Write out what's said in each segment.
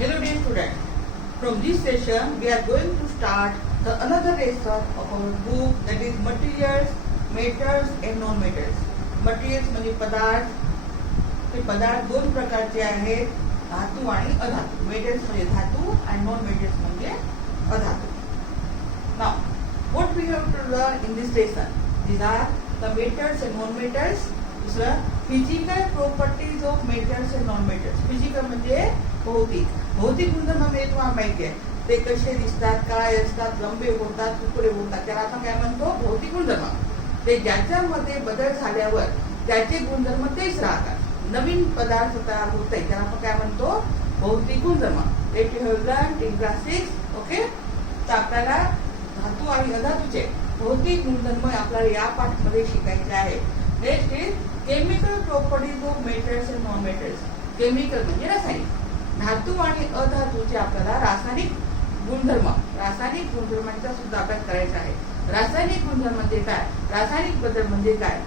Hello dear students. From this session we are going to start the another lesson of our book, that is materials, metals and non-metals. Materials म्हणजे पदार्थ. ते पदार्थ दोन प्रकारचे आहेत, धातू आणि अधातू. मेटल्स म्हणजे धातू आणि नॉन मेटल्स म्हणजे अधातू. Now what we have to learn in this lesson? These are the metals and non-metals. दुसरं physical properties of metals and non metals. Physical म्हणजे भौतिक गुणधर्म म्हणजे तुम्हाला माहिती आहे, ते कसे दिसतात, काय असतात, लंबे होतात, तुकडे होतात, त्याला आपण काय म्हणतो, भौतिक गुणधर्म. ते ज्याच्यामध्ये बदल झाल्यावर त्याचे गुणधर्म तेच राहतात. नवीन पदार्थ तयार होत आहे त्याला आपण काय म्हणतो, भौतिक गुणधर्म. Let you have learn in class 6. Okay, तर आपल्याला धातू आणि अधातूचे भौतिक गुणधर्म आपल्याला या पाठामध्ये शिकायचे आहे. Next is chemical properties of metals and non metals. Chemical म्हणजे रासायनिक. धातू आणि अधातूचे आपल्याला रासायनिक गुणधर्मांचा सुद्धा अभ्यास करायचा आहे. रासायनिक गुणधर्म म्हणजे काय, रासायनिक बदल म्हणजे काय,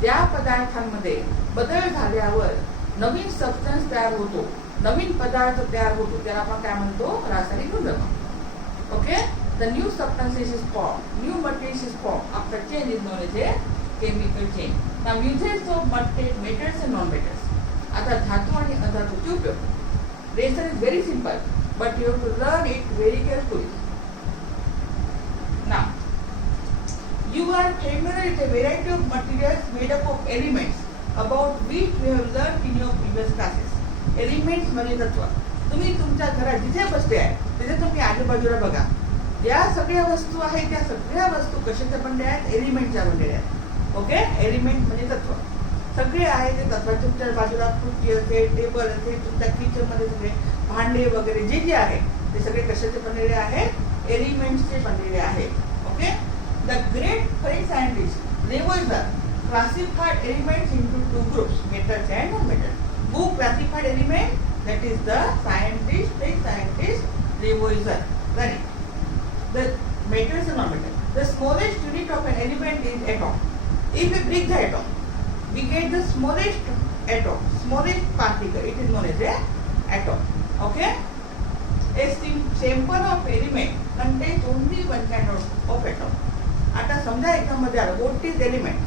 ज्या पदार्थांमध्ये बदल झाल्यावर नवीन सबस्टन्स तयार होतो, नवीन पदार्थ तयार होतो, त्याला आपण काय म्हणतो, रासायनिक गुणधर्म. Okay, the new substances is form, new materials is form after change is known as a chemical change. Now uses of metals and non metals. आता धातू आणि अधातूचे उपयोग. Lesson is very simple, but you have to learn it very carefully. Now, you are familiar with a variety of materials made up of elements about which we have learned in your previous classes. Elements म्हणजे तत्व. तुम्ही तुमच्या घरात जिथे बसले आहे तिथे तुम्ही आजूबाजूला बघा, ज्या सगळ्या वस्तू आहेत त्या सगळ्या वस्तू कशाच्या बनल्या आहेत, एलिमेंटच्या बनलेल्या आहेत. ओके, एलिमेंट म्हणजे तत्व. सगळे आहे ते तत्वाचे. तुमच्या बाजूला खुर्ची असेल, टेबल असेल, तुमच्या किचन मध्ये सगळे भांडे वगैरे जे जे आहे ते सगळे कशाचे बनलेले आहेत, एलिमेंट्सचे बनलेले आहेत. Okay, the great French scientist Lavoisier classified elements into two groups, metals and non metals. Who classified element? that is the French scientist Lavoisier. Right. The metals and non-metals. The smallest unit of an element is atom. If we break the atom, we get the smallest atom, smallest particle. It is known as a atom. Okay. A sample of element contains only one kind of atom. आता समजा exam मध्ये आलं, what is element?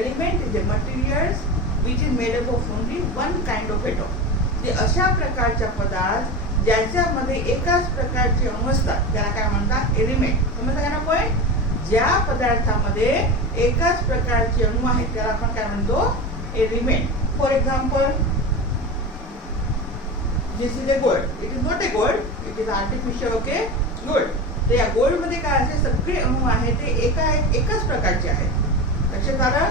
Element is a materials which is made up of only one kind of atom. जे अशा प्रकारच्या पदार्थ ज्याच्यामध्ये एकाच प्रकारचे अणू असतात त्याला काय म्हणतात, एलिमेंट. समजलं का ना पॉइंट? ज्या पदार्थामध्ये एकाच प्रकारचे अणू आहेत त्याला आपण काय म्हणतो, element. For example, this is a gold. It is not a gold, it is artificial. Okay, gold. तर या गोल्ड मध्ये काय असे सगळे अणू आहेत ते एकाच प्रकारचे आहेत. लक्षात आलं?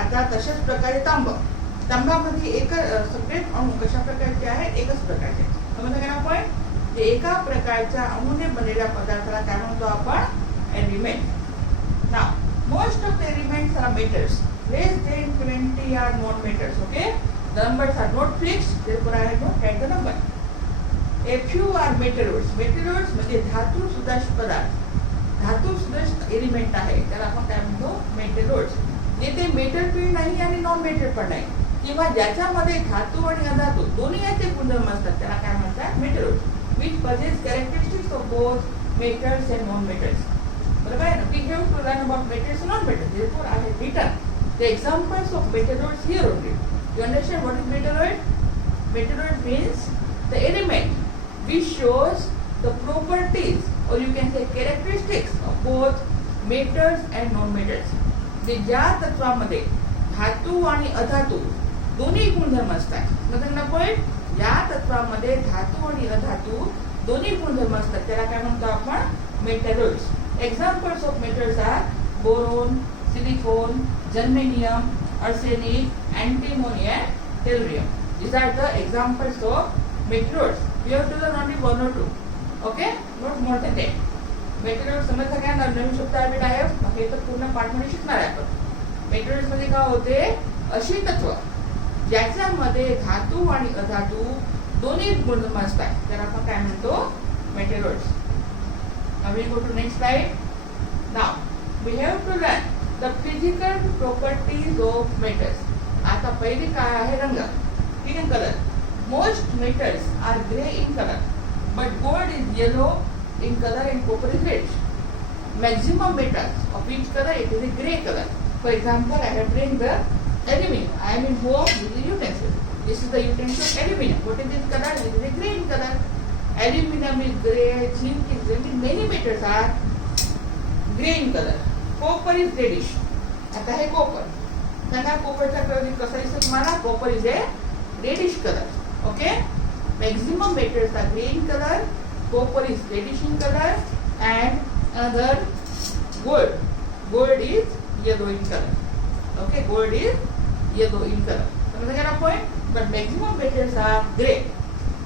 आता तशाच प्रकारे तांबामध्ये सगळे अणू कशा प्रकारचे आहेत, एकच प्रकारचे. समजलं का ना पॉइंट? ते एका प्रकारच्या अणूने बनलेल्या पदार्थाला काय म्हणतो आपण, element. Now most of the elements are metals. Less than 20 are non metals. Okay, the numbers are not fixed, therefore I have not write the number. A few are metalloids. Metalloids म्हणजे धातू सुदृढ पदार्थ, धातू सुदृढ element आहे, त्याला आपण काय म्हणतो, मेटलोइड्स. जे ते मेटल पण नाही आणि नॉन मेटल पण नाही, किंवा ज्याच्यामध्ये धातू आणि अधातू दोन्ही याचे गुणधर्म असतात त्याला काय म्हणतात, metalloids. which possess characteristics of both metals and non-metals. बरोबर आहे ना? We have to learn about metals and non-metals. Therefore, I have written the examples of metalloids here only. You understand what is metalloid? Metalloid means the element which shows the properties, or you can say characteristics of both metals and non-metals. जे ज्या तत्वामध्ये धातू आणि अधातू दोन्ही गुणधर्म असतात. मतलब ना point, या तत्वामध्ये धातू आणि अधातू दोन्ही गुणधर्म असतात त्याला काय म्हणतो आपण, metalloids. Examples of metals are boron, silicon, germanium, arsenic, antimony and tellurium. These are the examples of metalloids. We have to learn only one or two. Okay, not more than that. Metalloids समजलं का? नवीन शब्द आलेला आहे, हे तर पूर्ण पाठमध्ये शिकणार आहे आपण. मेटलोइड्स मध्ये काय होते, अशी तत्व ज्याच्यामध्ये धातू आणि अधातू दोन्ही गुणधर्म असतात त्याला आपण काय म्हणतो, metalloids. Now we go to next slide. Now we have to learn the physical properties of metals. आता पहिली काय आहे, रंग. ठीक आहे, colour. Most metals are grey in color, but gold is yellow in color and copper is red. Maximum metals of each color, it is a grey color. For example, I have bring the aluminum. I am in home with the utensil. This is the utensil aluminum. What is this color? It is a grey in color. Aluminum is grey, zinc is grey. Many metals are grey in color. Copper is reddish. आता है copper. सांगा कॉपरचा colour कसा दिसतो तुम्हाला? Copper is a reddish color. Okay? Maximum metals are grey in color. Copper is reddish in color, and another gold. Gold is yellow in color. Okay? Gold is yellow in color. समझ गया ना point? But maximum metals are grey.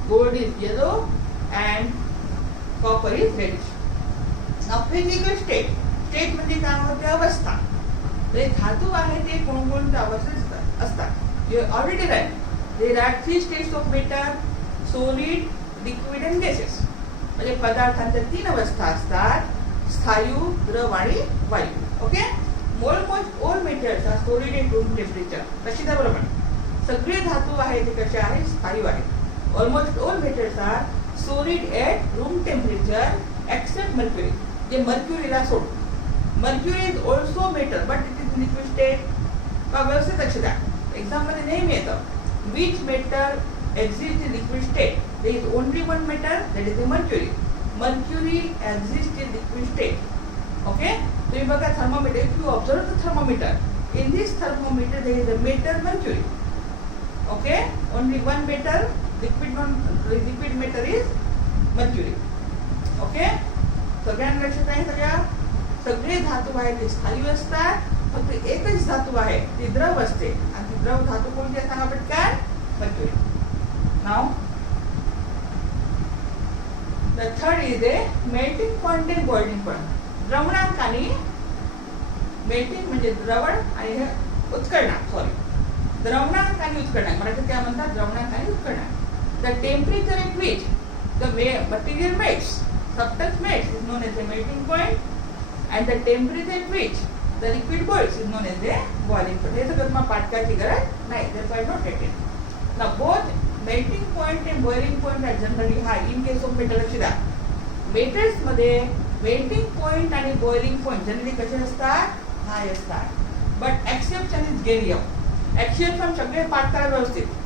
Gold is yellow and copper is reddish. Now physical state. State म्हणजे काय होते? अवस्था. ते धातू आहे ते कोणकोणत्या अवस्थेत असतात? You already read. There are 3 states of matter: solid, liquid and gases. म्हणजे पदार्थांच्या 3 अवस्था असतात: स्थायू, द्रव आणि वायू. Okay? Almost all metals are solid at room temperature. कशी त्या बरोबर? सगळे धातू आहेत ते कसे आहेत? स्थायू आहेत. Almost all metals are solid at room temperature except mercury. जे मर्क्युरीला सोड. Mercury is also metal, but it is liquid state. का व्यवस्थित लक्ष द्या. एक्झाम मध्ये नेहमी येतं. Which metal exists in liquid state? There is only one metal, that is the mercury. Mercury exists in liquid state. Okay? तुम्ही बघा thermometer. If you observe the thermometer, in this thermometer there is a metal mercury. Okay? Only one metal, liquid metal is mercury. Okay? सगळ्यांना लक्षात आहे सगळ्या? सगळे धातू आहेत ते स्थायू असतात. फक्त एकच धातू आहे ती द्रव असते, आणि ती द्रव धातू कोणती आहे सांगा पटकन? Mercury. Now the third is a melting point and boiling point. द्रवणांक आणि मेल्टिंग म्हणजे द्रवण आणि हे उत्कलनांक. सॉरी, द्रवणांक आणि उत्कलनांक मराठीत काय म्हणतात? द्रवणांक आणि उत्कलनांक. The temperature at which the material melts, substance melts is known as a melting point, and the temperature at which the liquid boils is known as a boiling point. हे सगळं तुम्हाला पाठ करायची गरज नाही. Therefore I noted it. Now both melting point and boiling point are generally high in case of metal. लक्ष द्या. Metals मध्ये melting point आणि boiling point जनरली कसे असतात? हाय असतात. But exception is gallium. Exception सगळे पाठ करा व्यवस्थित.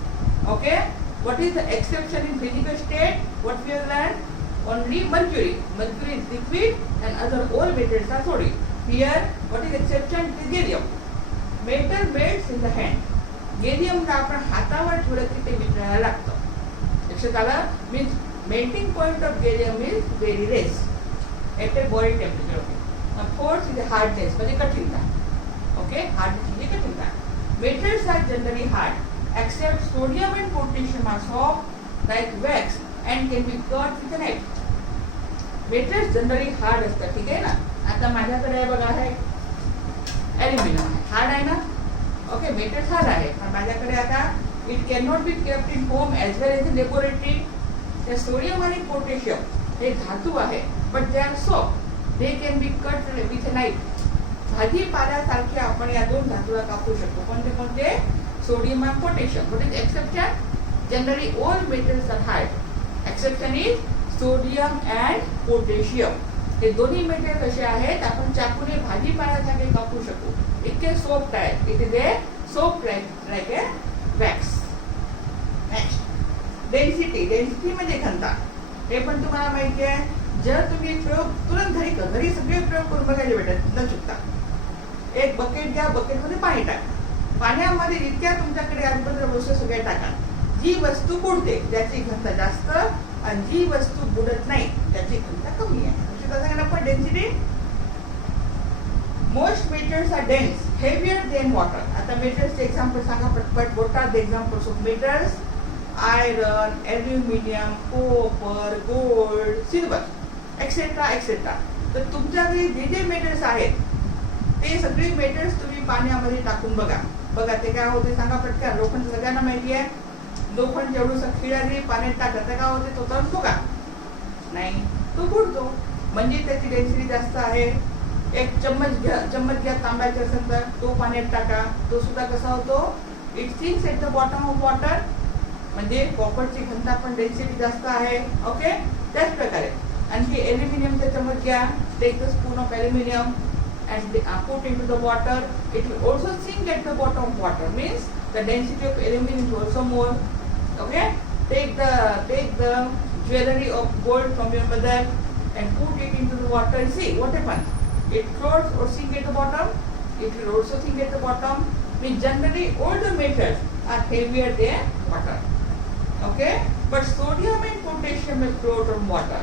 Okay? What is the exception in physical state? What we have learned? Only mercury. Mercury is liquid and other all metals are solid. Here, what is exception? It is gallium. Metal melts in the hand. Gallium ला आपण हातावर ठेवलं की ते वितळायला लागतं. लक्षात आलं? Means melting point of gallium is very less at a boiling temperature. Okay. Now fourth is the hardness, म्हणजे कठीणता. Okay? Hardness म्हणजे कठीणता. Metals are generally hard, except sodium and potassium are soft like wax and can be cut with a knife. Metals generally hard असतात. ठीक आहे ना? आता माझ्याकडे बघा आहे ॲल्युमिनियम आहे. हार्ड आहे ना? ओके, मेटल्स हार्ड आहे. पण माझ्याकडे आता it can not be kept in home as well as in laboratory. ते सोडियम आणि पोटॅशियम हे धातू आहे, but they are soft. They can be cut with a knife. भाजीपाल्यासारखे आपण या 2 धातूला कापू शकतो. कोणते कोणते? सोडियम आणि potassium. What is exception? Generally all metals are hard. Exception is sodium and potassium. हे दोन्ही मेटल कसे आहेत? आपण चाकूने भाजीपाल्यासारखे कापू शकतो. इतके सॉफ्ट आहेत. It is A soft like A wax. Next, density. Density म्हणजे घनता. हे पण तुम्हाला माहिती आहे. जर तुम्ही प्रयोग तुरंत घरी सगळे प्रयोग करून बघायला भेटत न चुकता. एक बकेट घ्या, बकेटमध्ये पाणी टाका. पाण्यामध्ये जितक्या तुमच्याकडे अल्पद्र वस्तू सगळ्या टाका. जी वस्तू बुडते त्याची घनता जास्त, आणि जी वस्तू बुडत नाही त्याची घनता कमी आहे. पण density. Most metals are dense, heavier than water. आता मेटल्सचे एक्झाम्पल सांगा पटपट. What are the examples of metals? Iron, aluminium, copper, gold, silver etcetera etcetera. तर तुमच्याकडे जे जे मेटल्स आहेत ते सगळे मेटल्स तुम्ही पाण्यामध्ये टाकून बघा. ते काय होते सांगा पटकन. लोखंड सगळ्यांना माहिती आहे. लोखंड जेवढं खिळारी पाण्यात टाकत तर काय होते? तो तरतो का? नाही, तो बुडतो. म्हणजे त्याची डेन्सिटी जास्त आहे. एक चम्मच घ्या तांब्याचे असेल तर तो पाण्यात टाका, तो सुद्धा कसा होतो? It sinks eight the bottom of water. म्हणजे कॉपरची घनता पण डेन्सिटी जास्त आहे. ओके, त्याच प्रकारे आणखी ॲल्युमिनियमच्या चमच घ्या. Take the spoon of aluminium and put into the water. It will also sink at the bottom of water, means the density of aluminum is also more. Okay, take the jewelry of gold from your mother and put it into the water and see what happens. It floats or sink at the bottom. It will also sink at the bottom. Means generally all the metals are heavier than water. Okay, but sodium and potassium will float on water.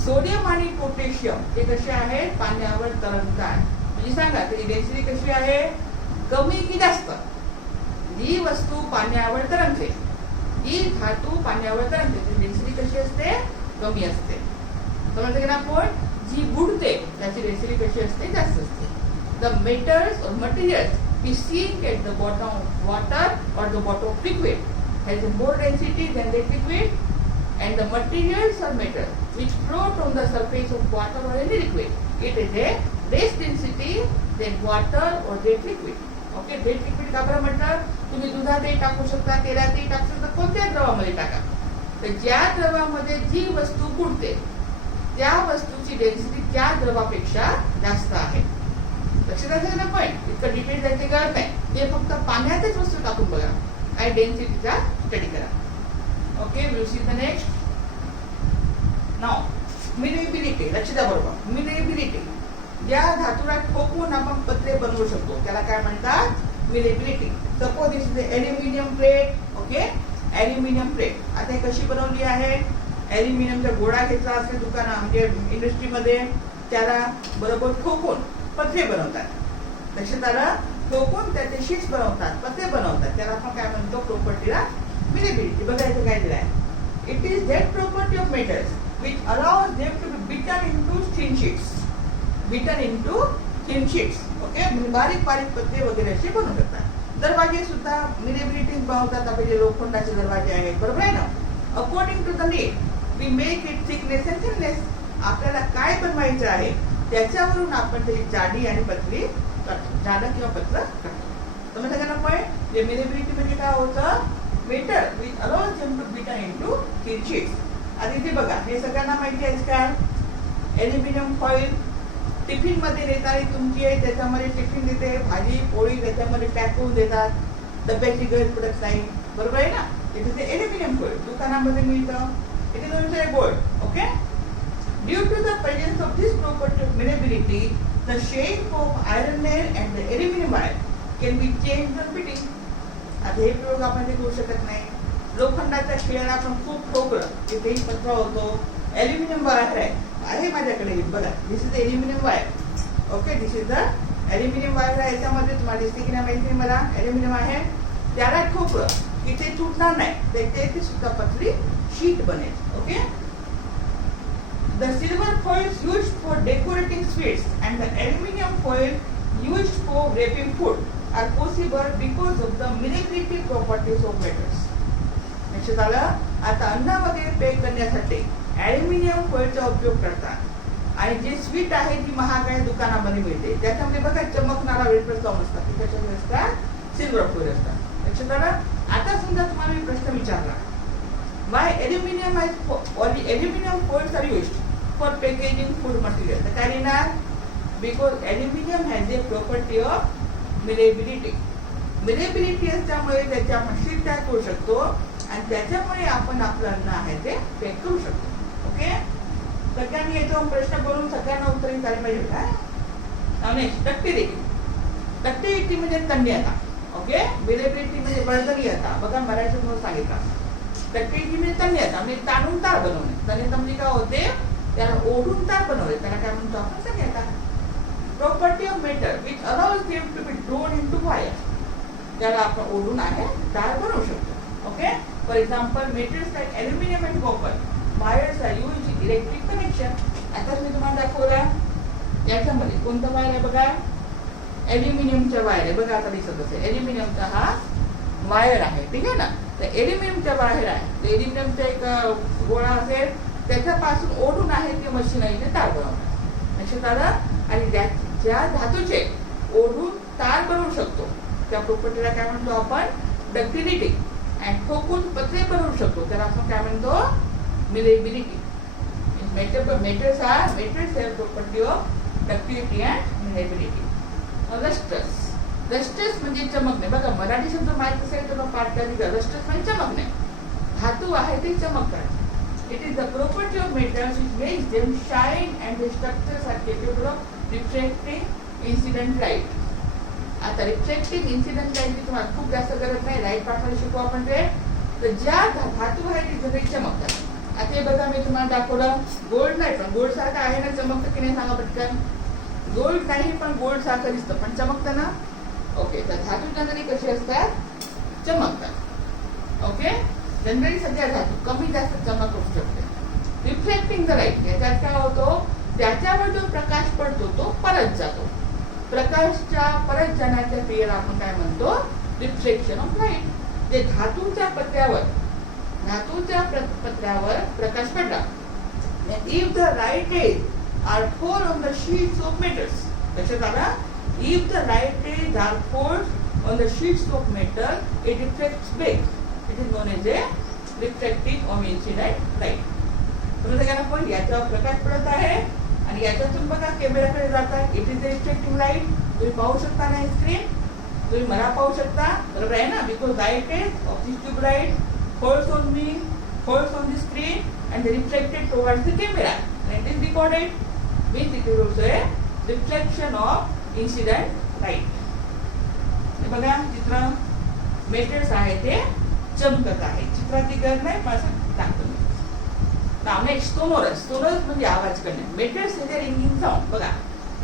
Sodium आणि potassium ते कसे आहेत, पाण्यावर तरंगतात. म्हणजे सांगा त्याची density कशी आहे, कमी की जास्त. जी वस्तू पाण्यावर तरंगते, जी धातू पाण्यावर तरंगते, त्याची डेन्सिटी कशी असते, कमी असते. समजलं ना आपण. जी बुडते त्याची डेन्सिटी कशी असते, जास्त असते. द मेटल्स और materials we sink at the bottom of water और the bottom of liquid has more density than the liquid. And the materials or metal which float on the surface of water or any liquid, it is a less density than water or that liquid. Okay, that liquid का बरं म्हटलं, तुम्ही दुधातही टाकू शकता, तेलातही टाकू शकता, कोणत्याही द्रवामध्ये टाका. तर ज्या द्रवामध्ये जी वस्तू बुडते त्या वस्तूची डेन्सिटी त्या द्रवापेक्षा जास्त आहे. लक्षात आलं ना. पण इतकं डिटेल जायची गरज नाही. ते फक्त पाण्यातच वस्तू टाकून बघा आणि डेन्सिटीचा स्टडी करा. Okay, we'll see the next. Now, malleability. लक्ष द्या बरोबर. malleability. ज्या धातूला ठोकून आपण पत्रे बनवू शकतो त्याला काय म्हणतात, malleability. Suppose this is aluminium plate. Okay, aluminium plate. आता हे कशी बनवली आहे, ॲल्युमिनियमचा गोळा घेतला असेल दुकाना म्हणजे इंडस्ट्रीमध्ये, त्याला बरोबर ठोकून पत्रे बनवतात. लक्षात आलं. ठोकून त्याचे शीट्स बनवतात, पत्रे बनवतात. त्याला आपण काय म्हणतो, प्रॉपर्टीला malleability. बघा इथे काय दिलं आहे. It is that property of metals which allows them to be beaten into thin sheets. beaten into thin sheets. Okay, बारीक बारीक पत्रे वगैरे असे बनवू शकतात. दरवाजे सुद्धा malleability बनवतात. आपले जे लोखंडाचे दरवाजे आहेत, बरोबर आहे ना. According to the need we make it thickness and thinness. आपल्याला काय बनवायचं आहे त्याच्यावरून आपण त्याची जाडी आणि पतली करतो, जाडं किंवा पतलं करतो. समजलं का ना. पण जे malleability म्हणजे काय होतं, metal which allows them to be beaten into thin sheets. आता इथे बघा, हे सगळ्यांना माहिती आहे का, ॲल्युमिनियम फॉईल टिफिन मध्ये नेताना तुमची आहे, त्याच्यामध्ये टिफिन देते, भाजी पोळी त्याच्यामध्ये पॅक करून देतात, डब्याची गरज पडत नाही, बरोबर आहे ना. इथे ते ॲल्युमिनियम फॉईल दुकानामध्ये मिळतं. इथे तुमचं gold. Okay, due to the presence of this property of malleability, the shape of iron nail and the aluminum wire can be changed on beating. आता हे प्रयोग आपण ते करू शकत नाही. लोखंडाच्या खिळ्याला आपण खूप ठोकलं की तेही पत्रा होतो. ॲल्युमिनियम वायर आहे माझ्याकडे, बघा, this is aluminium wire. Okay, this is the aluminium wire आहे. याच्यामध्ये तुम्हाला दिसते की नाही माहिती नाही मला, ॲल्युमिनियम आहे. त्याला ठोकलं की ते तुटणार नाही, ते सुद्धा पतली शीट बनेल. Okay, the silver foils used for decorating sweets and the aluminium foil used for wrapping food are possible because of the malleability properties of metals. लक्षात आलं. आता अन्नामध्ये पॅक करण्यासाठी ॲल्युमिनियम फॉइलचा उपयोग करतात. आणि जे स्वीट आहे जी महाग आहे दुकानामध्ये मिळते त्याच्यामध्ये बघा चमकणारा वेफर्स लावून असतात, त्याच्यामध्ये असतात सिल्वर फॉइल असतात. लक्षात आलं. आता समजा तुम्हाला मी प्रश्न विचारला, why aluminium foils are used for packaging food material, तर काय येणार, because aluminium has a property of malleability. malleability असल्यामुळे त्याच्या आपण शीट तयार करू शकतो आणि त्याच्यामुळे आपण आपलं अन्न आहे ते पॅक करू शकतो. ओके, सगळ्यांनी याच्यावर प्रश्न करून सगळ्यांना उत्तर द्यायला पाहिजे का. नेक्स्ट, डक्टिलिटी म्हणजे तन्यता. ओके, malleability म्हणजे बळकटीता. बघा मराठीतून सांगितलं. डक्टिलिटी म्हणजे तन्यता, म्हणजे ताणून तार बनवणे. तन्यता म्हणजे काय होते, त्याला ओढून तार बनवले, त्याला काय म्हणतो आपण, तन्यता. Property of metal which allows them to be drawn into wire, त्याला आपण ओढून आहे तार बनवू शकतो. Okay, for example metals like aluminium and copper wires are used in electric connection. आता मी तुम्हाला दाखवला याच्यामध्ये कोणतं वायर आहे बघा, ॲल्युमिनियमच्या वायर आहे. बघा आता दिसत असेल ॲल्युमिनियमचा हा वायर आहे, ठीक आहे ना. तर ॲल्युमिनियमच्या वायर आहे, ॲल्युमिनियमचा एक गोळा असेल त्याच्यापासून ओढून आहे ते मशीन आहे ते तार बनवतात. लक्षात आलं. आणि ज्या धातूचे ओढून तार बनवू शकतो त्या प्रॉपर्टीला काय म्हणतो आपण, डक्टिलिटी. आणि ठोकून पत्रे बनवू शकतो, त्याला आपण काय म्हणतो malleability. Metals are metals have property of ductility and malleability. Lustres, lustres म्हणजे चमकणे. बघा मराठी शब्द माहित असेल तर मग पाठ करी. लस्टर्स म्हणजे चमकणे. धातू आहे ते चमकतात. It is the property of metals which makes them shine and the structures are capable of refracting incident light. आता रिफ्लेक्टिंग इन्सिडेंट लाईटची तुम्हाला खूप जास्त गरज नाही, लाईट पाठवायला शिकू आपण ते. तर ज्या धातू आहे ती जरी चमकतात. आता हे बघा मी तुम्हाला दाखवलं गोल्ड नाही, पण गोल्ड सारखं आहे ना, चमकतं की नाही सांगा पटकन. गोल्ड नाही पण गोल्ड सारखं दिसतं पण चमकतं ना. ओके, तर धातू जनरली कशी असतात, चमकतात. ओके, जनरली सध्या धातू कमी जास्त चमक होऊ शकते. रिफ्लेक्टिंग द लाईट, याच्यात काय होतो, त्याच्यावर जो प्रकाश पडतो तो परत जातो. प्रकाशच्या परत जाण्याच्या क्रियेला आपण काय म्हणतो, रिफ्लेक्शन ऑफ लाईट. जे धातूच्या पत्र्यावर प्रकाश पडला, if the light rays are fall on the sheets of metals, लक्षात आला, if the light rays are fall on the sheets of metal, it reflects back. It is known as a reflecting of incident light. समजलं का ना. पण याच्यावर प्रकाश पडत आहे आणि याच्यातून बघा कॅमेऱ्याकडे जात आहे. It is reflecting light. तुम्ही पाहू शकता ना स्क्रीन, तुम्ही मला पाहू शकता, बरोबर आहे ना. Because light is of this tube light falls on me, falls on the screen and they reflected towards the camera and it is recorded. Means it is also a reflection of incident light. हे बघा चित्र, metals आहे ते चमकत आहे. चित्राची गरज नाही पण सांगतो मी. Now next sonorous. सोनोरस म्हणजे आवाज करणे. Metals is a ringing sound. बघा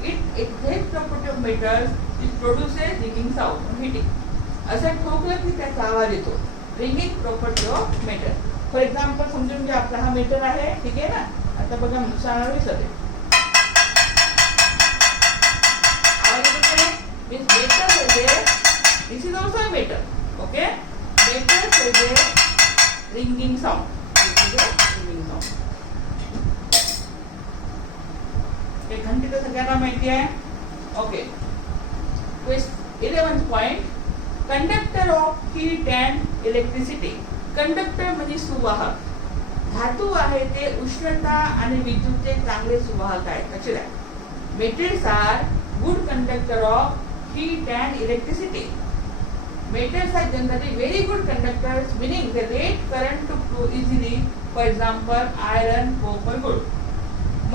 it exact property of metals it produces ringing sound hitting. असं ठोकलं की त्याचा आवाज येतो. Ringing property of metal. For example समजून घ्या, आपला हा मेटल आहे, ठीक आहे ना. आता बघा नुसार विसरते आवाज येतो. Means metal is a, this is also a metal. Okay, metal is a ringing sound. This is a ringing sound. हे घंटी तर सगळ्यांना माहिती आहे. Okay, 11th point, conductor of heat and electricity. Conductor म्हणजे सुवाहक. धातू आहे ते उष्णता आणि विद्युतचे चांगले सुवाहक आहेत. लक्षात घ्या, metals are good conductor of heat and electricity. Metals are generally very good conductors, meaning they let current to flow easily. For example, iron, copper, gold.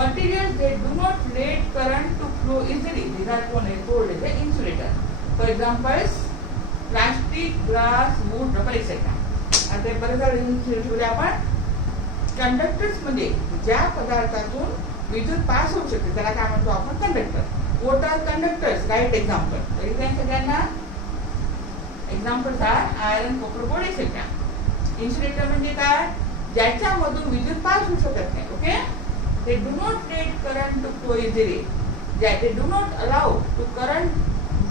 Materials that do not let current to flow easily, these are called as insulator. For example, plastic, glass, wood, rubber etcetera. आता बरेच ठेवले आपण. Conductors मध्ये ज्या पदार्थातून विद्युत pass होऊ शकते त्याला काय म्हणतो आपण, conductor. What are conductors? Right example. सगळ्यांना examples are iron, copper, gold etcetera. Insulator म्हणजे काय, ज्याच्यामधून विद्युत पास होऊ शकत नाही. Okay, they do not let current to flow easily. They do not allow to current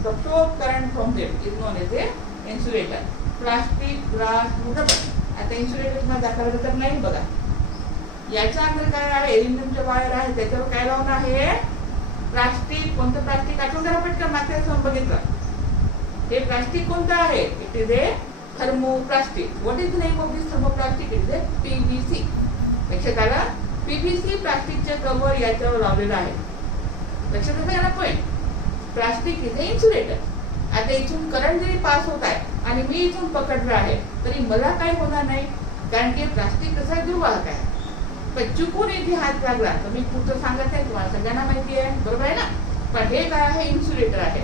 the flow of current from them is known as a insulator. Plastic, glass, rubber. आता insulator मध्ये दाखवलं तर नाही. बघा याच्या अंदर काय आहे, एल्युमिनियमचे वायर आहे, त्याच्यावर काय लावून आहे, प्लास्टिक. कोणतं प्लास्टिक आठवून जरा पटकन मागच्या समोर बघितलं. हे प्लास्टिक कोणतं आहे, it is A thermoplastic. What is the name of this thermoplastic? It is A PVC. लक्षात आलं, पीव्हीसी प्लास्टिकचे कव्हर याच्यावर लावलेलं आहे. लक्षात आलं ना point. Plastic is a insulator. आता इथून करंट जरी पास होत आहे आणि मी इथून पकडलं आहे तरी मला काही होणार नाही, कारण की प्लास्टिक कसं दुर्वाहक आहे. पण चुकून इथे हात लागला तर मी पुढचं सांगत आहे, तुम्हाला सगळ्यांना माहिती आहे, बरोबर आहे ना. पण हे काय आहे, इन्सुलेटर आहे.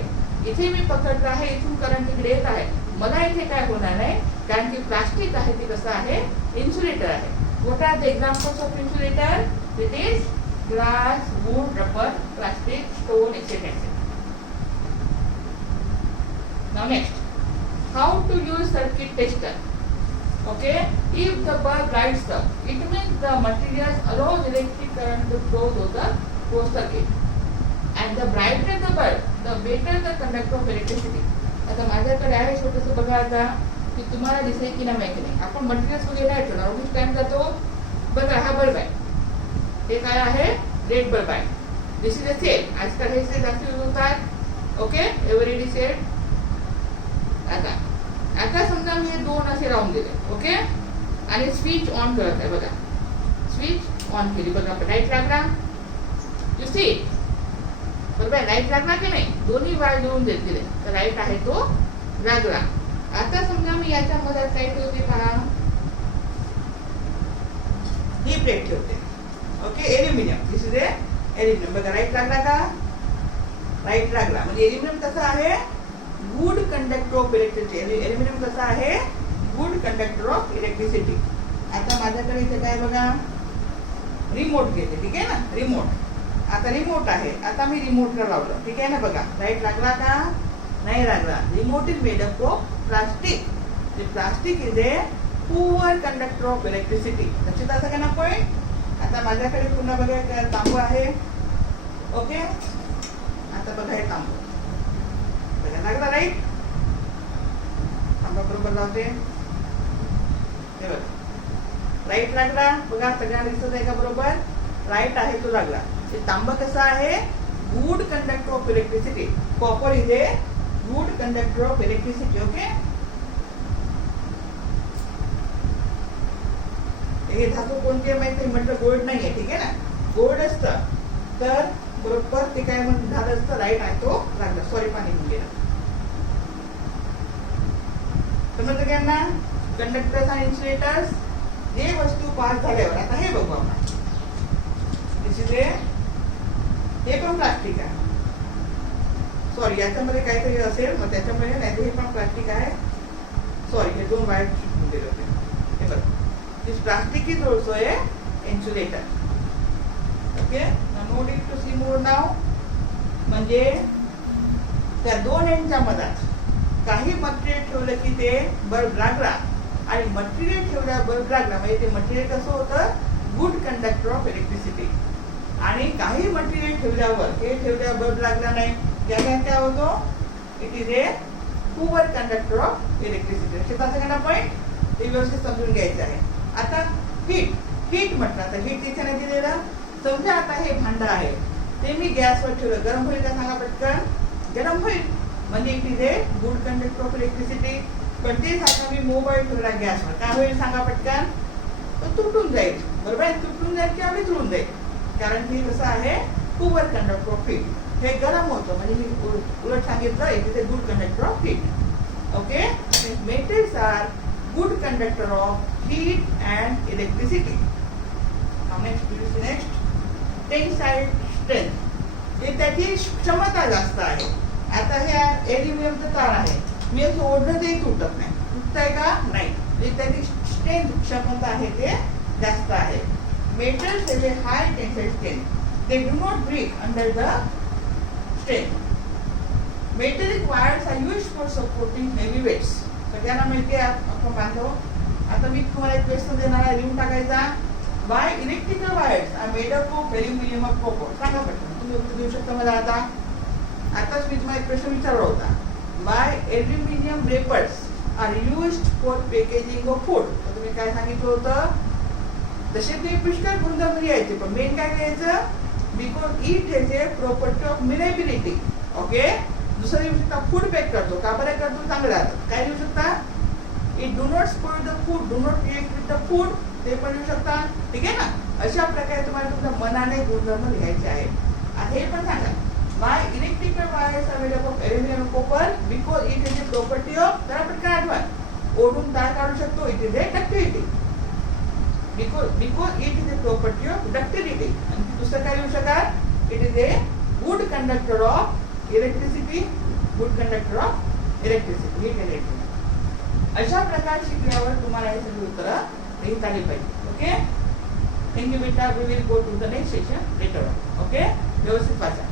इथे मी पकडलं आहे, इथून करंट इकडे येत आहे, मला इथे काय होणार नाही, कारण की प्लास्टिक आहे ते कसं आहे, इन्सुलेटर आहे. What are the examples of insulator? It is glass, wood, rubber, plastic, stone, etcetera. Now next, how to use circuit tester. Okay, if the bulb lights up, it means the materials allows electric current to flow through the closed circuit. And the brighter the bulb, the better the conductor of electricity. आता माझ्याकडे आहे छोटंसं, बघा आता की तुम्हाला दिसेल की नाही माहिती नाही. आपण मटेरियल्स वगैरे नाही ठेवणार, उगीच टाइम जातो. बघा हा बल्ब आहे, हे काय आहे, रेड बल्ब आहे. This is a cell. आजकाल हे सेल जास्त यूज होतात. Okay, everyday cell. आता आता समजा मी हे दोन असे लावून दिले, ओके, आणि स्विच ऑन करत आहे बघा, स्विच ऑन केली बघा, लाईट लागला, यू सी, बरोबर, लाईट लागला की नाही, दोन्ही वायर जोडून दिले तर लाईट आहे तो लागला. आता समजा मी याच्या मध्ये काय ठेवते पहा, ही प्लेट ठेवते, okay, aluminium, this is aluminium, बघा लाईट लागला का, लाईट लागला, म्हणजे एल्युमिनियम कसं आहे, good conductor of electricity, aluminium कसं आहे, गुड कंडक्टर ऑफ इलेक्ट्रिसिटी. आता माझ्याकडे इथे काय बघा, रिमोट घेते, ठीक आहे ना, रिमोट, आता रिमोट आहे, आता मी रिमोटला लावलं, ठीक आहे ना, बघा लाईट लागला का, नाही लागला. Remote is made up of plastic, plastic is a poor conductor of electricity. लक्षात असं का ना पॉइंट. आता माझ्याकडे पुन्हा बघा तांबू आहे, ओके, आता बघा हे तांबू, बघा लागला लाईट, तांबा बरोबर लावते, हे बघा लाईट लागला, बघा सगळ्यांना दिसत आहे का, बरोबर लाईट आहे तो लागला. हे तांबा कसा आहे, good conductor of electricity, copper is a good conductor of electricity, okay. हे धातू कोणते माहिती म्हटलं, गोल्ड नाहीये, ठीक आहे ना, गोल्ड असतं तर बरोबर ते काय म्हणून झालं असतं, लाईट आहे तो लागला, सॉरी पाणी घेऊन गेला, समजलं का यांना. कंडक्टर्स आणि इन्सुलेटर्स, जे वस्तू पास झाल्यावर, आता हे बघू आपण, हे पण प्लास्टिक आहे, सॉरी याच्यामध्ये काहीतरी असेल मग त्याच्यामुळे नाही, हे पण प्लास्टिक आहे, सॉरी हे दोन वायर चिटकून दिले होते, हे बघा, this plastic is also a insulator, okay. No need to see more now. म्हणजे त्या दोन एंडच्या मधात काही मटेरियल ठेवलं की ते बल्ब लागला, आणि मटेरियल ठेवल्या बल्ब लागला, म्हणजे ते मटेरियल कसं होतं, गुड कंडक्टर ऑफ इलेक्ट्रिसिटी. आणि काही मटेरियल ठेवल्यावर, हे ठेवल्यावर बल्ब लागला नाही, याला काय होतो, it is a poor conductor of electricity. लक्षात असं का पॉइंट, ते व्यवस्थित समजून घ्यायचं आहे. आता हीट, हीट म्हटलं तर हीट तिथे नाही दिलेलं. समजा आता हे भांडं आहे, ते मी गॅसवर ठेवलं, गरम होईल का सांगा पटकन, गरम होईल, म्हणजे it is a good conductor of electricity. पण तेच आता मी मोबाईल ठेवला गॅसवर, काय होईल सांगा पटकन, तो तुटून जाईल, बरोबर आहे, तुटून जाईल किंवा वितळून जाईल, कारण हे कसं आहे, पुअर कंडक्टर ऑफ हीट. हे गरम होतं, म्हणजे मी उलट सांगितलं, it is a good conductor of heat, okay. Metals are good conductor of heat and electricity. Next tensile strength, हे त्याची क्षमता जास्त आहे. आता हे एल्युमिनियमचं तार आहे, मी असं ओढलं तरी तुटत नाही, तुटतंय का नाही, म्हणजे त्याची स्ट्रेंथ, क्षमता आहे ते जास्त आहे. Metals have a high tensile strength. They do not break under the strain. Metallic wires are used for supporting heavy weights. सगळ्यांना माहिती आहे आपण बांधतो. आता मी तुम्हाला एक क्वेश्चन देणार आहे, लिहून टाकायचा. Why electrical wires are made up of aluminum or copper? सांगा पटकन, तुम्ही उत्तर देऊ शकता मला. आताच मी तुम्हाला एक प्रश्न विचारला होता. Why aluminum wrappers are used for packaging of food? तर तुम्ही काय सांगितलं होतं, तसे ते पुष्कळ गुणधर्म लिहायचे, पण मेन काय लिहायचं, because it has a property of malleability, okay. दुसरं लिहू शकता, फूड पॅक करतो, का बरं करतो, चांगलं राहतं, काय लिहू शकता, it do not spoil the food, do not react with the food, ते पण लिहू शकता, ठीक आहे ना. अशा प्रकारे तुम्हाला तुमच्या मनाने गुणधर्म लिहायचे आहे. आता हे पण सांगा, why electrical wires are made up of aluminium copper, because it is a property of, तर आपण काय आठवा, ओढून तार काढू शकतो, it is a ductility, because it is a property of ductility. आणि दुसरं काय लिहू शकाल, it is a good conductor of electricity, good conductor of electricity, heat electricity. अशा प्रकारे शिकल्यावर तुम्हाला हे सगळी उत्तरं लिहिता आली पाहिजे, ओके. थँक्यू बेटा, we will go to the next session later on, okay. व्यवस्थित वाचा.